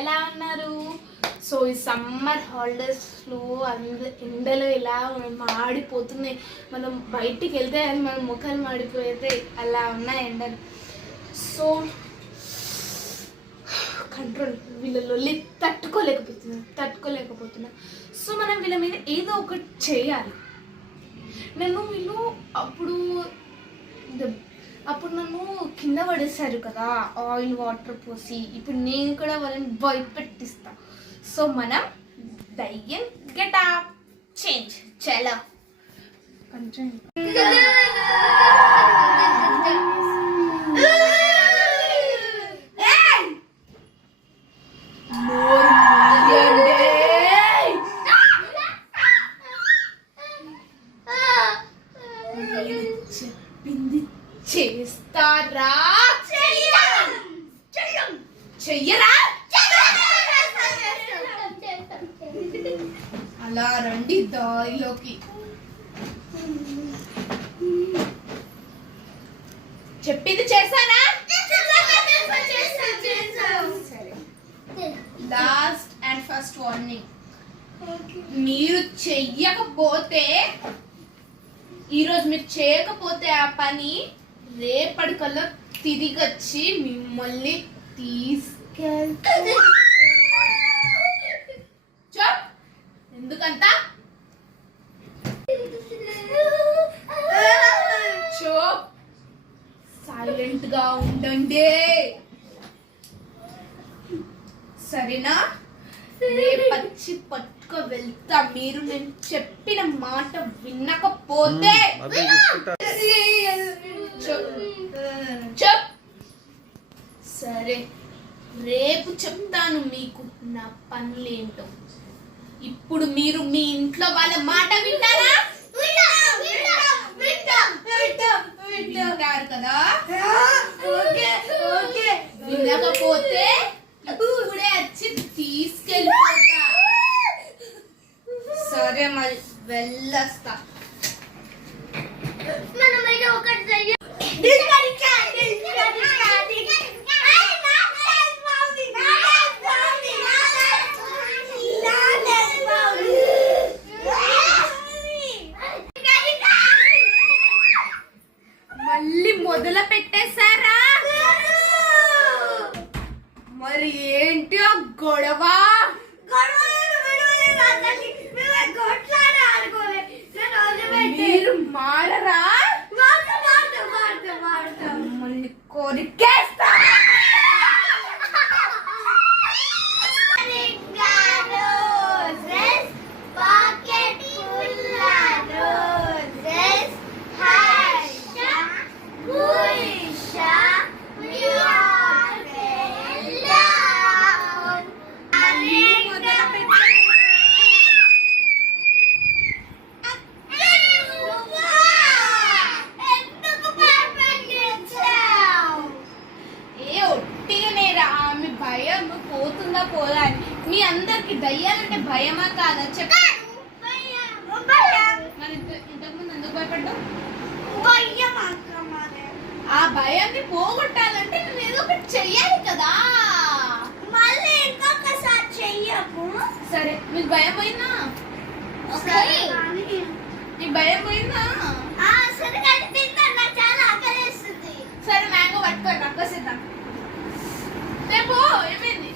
ఎలా ఉన్నారు? సో ఈ సమ్మర్ హాలిడేస్లో ఎండలు ఎలా మాడిపోతున్నాయి. మనం బయటికి వెళ్తే మన ముఖాలు మాడిపోతే అలా ఉన్నాయి ఎండలు. సో కంట్రోల్ వీళ్ళలో తట్టుకోలేకపోతున్నా. సో మనం వీళ్ళ మీద ఏదో ఒకటి చేయాలి. వీళ్ళు అప్పుడు నన్ను కింద పడేశారు కదా ఆయిల్ వాటర్ పోసి. ఇప్పుడు నేను కూడా వాళ్ళని భయపెట్టిస్తా. సో మనం దయ్యం గెటప్ చేంజ్ చలో. చెప్పింది చేస్తారా చెయ్యరా? అలా రండి దారిలోకి. చెప్పింది చేస్తానా? లాస్ట్ అండ్ ఫస్ట్ వార్నింగ్, మీరు చెయ్యకపోతే ఈరోజు మీరు చేయకపోతే ఆ పని రేపటికల్లా తిరిగి వచ్చి మిమ్మల్ని తీసుకెళ్తాను. ఎందుకంత సైలెంట్ గా ఉండండి, సరేనా? రేపచ్చి పట్టుకు వెళ్తా. మీరు నేను చెప్పిన మాట వినకపోతే సరే రేపు చెప్తాను మీకు నా పనులేంటో. ఇప్పుడు మీరు మీ ఇంట్లో వాళ్ళ మాట వింటారా? వింటారు కదా? వినకపోతే ఇప్పుడే వచ్చి తీసుకెళ్ళిపోతా. సరే మరి వెళ్ళొస్తా. మళ్ళీ మొదలు పెట్టేశారా? మరి ఏంటి ఆ గొడవ? మీరు మారరా? మళ్ళీ కోరికేస్తా. పోతుందా పోదా అని. మీ అందరికి దయ్యాలంటే భయమా కాదా చెప్పు? ఇంతకుముందు ఎందుకు భయపడ్డావు? ఆ భయాన్ని పోగొట్టాలంటే నువ్వు ఏదో ఒకటి చెయ్యాలి కదా. మళ్ళీ ఇంకొకసారి చెయ్యకు. సరే నీకు భయం పోయిందా? నీ భయం పోయిందా? సరే మ్యాంగో పట్టుకొని రక్కొసేద్దాం. రేపు ఏమైంది?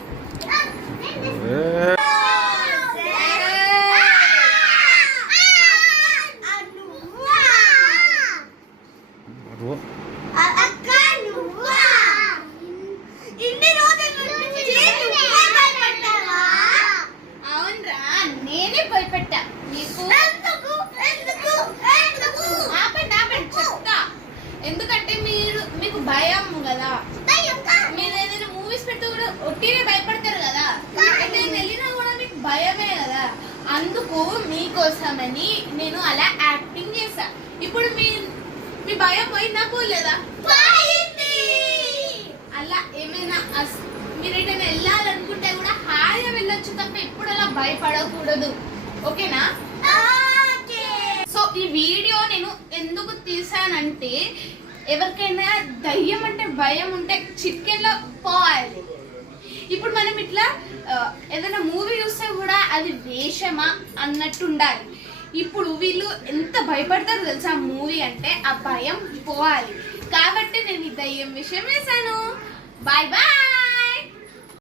అవునరా, నేనే భయపెట్టా నీకు. చెప్తా. ఎందుకంటే మీకు భయం కదా. మీరు ఏదైనా మూవీస్ పెడితే కూడా ఒట్టినే భయపడతారు కదా. అంటే వెళ్ళినా కూడా మీకు భయమే కదా. అందుకు మీకోసమని నేను అలా యాక్టింగ్ చేశా. ఇప్పుడు మీ భయం పోయిందా పోలేదా? అలా ఏమైనా మీరు ఎటైనా వెళ్ళాలనుకుంటే కూడా హాయిగా వెళ్ళొచ్చు తప్ప ఎప్పుడు అలా భయపడకూడదు. ఓకేనా? సో ఈ వీడియో నేను ఎందుకు తీసానంటే ఎవరికైనా దయ్యం అంటే భయం ఉంటే చిటికెన్లో పోవాలి. ఇప్పుడు మనం ఇట్లా ఏదైనా మూవీ చూస్తే కూడా అది వేషమా అన్నట్టు ఉండాలి. ఇప్పుడు వీళ్ళు ఎంత భయపడతారు తెలుసా మూవీ అంటే, ఆ భయం పోవాలి. కాబట్టి నేను ఈ దయ్యం విషయం వేశాను. Bye bye.